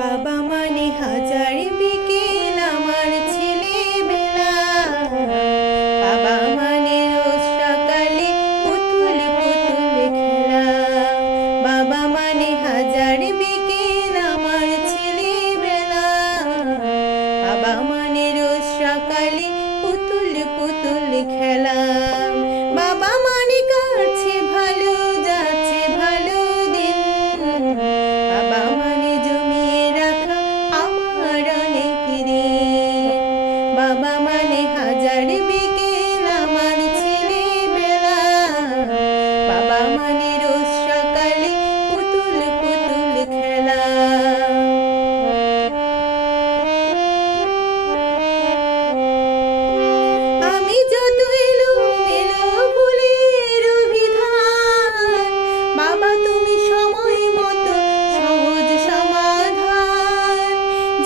বাবা মানে হাজার বিকেল আমার ছেলেবেলা। বাবা মানে রোজ সকালে পুতুল পুতুল খেলা। বাবা মানে হাজার বিকেল আমার ছেলেবেলা। বাবা মানে রোজ সকালে পুতুল পুতুল খেলা। বাবা মানে কাছে ভালো যাচ্ছে ভালো দিন। বাবা মানে জমিয়ে রাখা আমার অনেক ঋণ। বাবা মানে হাজার বিকেল আমার ছেলেবেলা। বাবা মানে রোজ সকালে পুতুল পুতুল খেলা। আমি যত এলোমেলো ভুলের বিধান, বাবা তুমি সময় মতো সহজ সমাধান।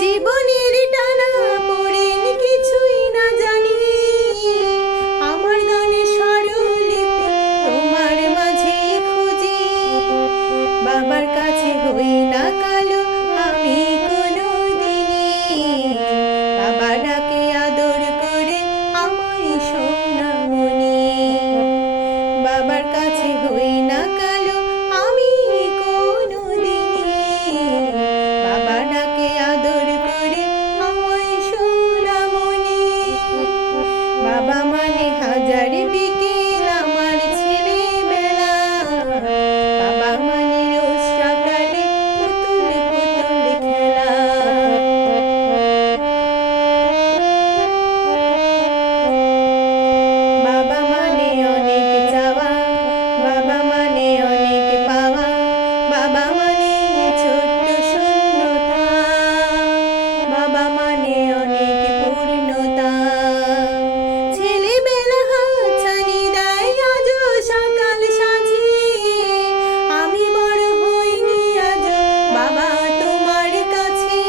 জীবনের টানা পড়েন কিছুই না জানি, আমার গানের স্বরলিপি তোমার মাঝেই খুঁজি। বাবার কাছে হই না কালো আমি কোনোদিনই, বাবা ডাকে আদর করে আমায় সোনামণি। বাবার কাছে হই না কালো আমি কোনোদিনই, বাবা ডাকে আদর করে আমায় সোনামণি। বাবা মানে হাজার বিকেল আমার ছেলেবেলা। বাবা মানে রোজ সকালে পুতুল পুতুল খেলা। বাবা মানে অনেক চাওয়া, বাবা মানে অনেক পাওয়া। বাবা মানে ছোট্ট শূন্যতা, বাবা মানে অনেক পূর্ণতা। ছেলেবেলা হাতছানি দেয় আজও সকাল সাজিয়ে, আমি বড় হইনি আজও বাবা তোমার কাছে।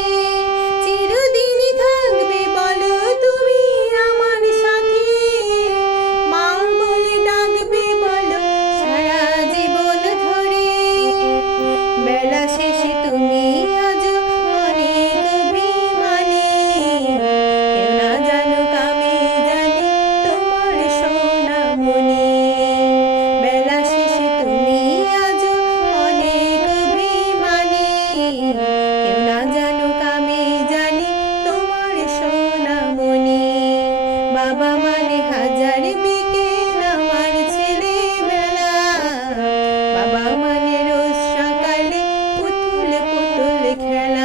চিরদিনই থাকবে বলো তুমি আমার সাথে, মা বলে ডাকবে বলো সারা জীবন ধরে। বেলা শেষে তুমি আজও অনেক অভিমানী, কেউ না জানুক আমি জানি তোমার সোনামণি। বেলা শেষে তুমি আজও অনেক অভিমানী, কেউ না জানুক আমি জানি তোমার সোনামণি। বাবা মানে হাজার বিকেল আমার ছেলেবেলা। বাবা মানে রোজ সকালে পুতুল পুতুল খেলা।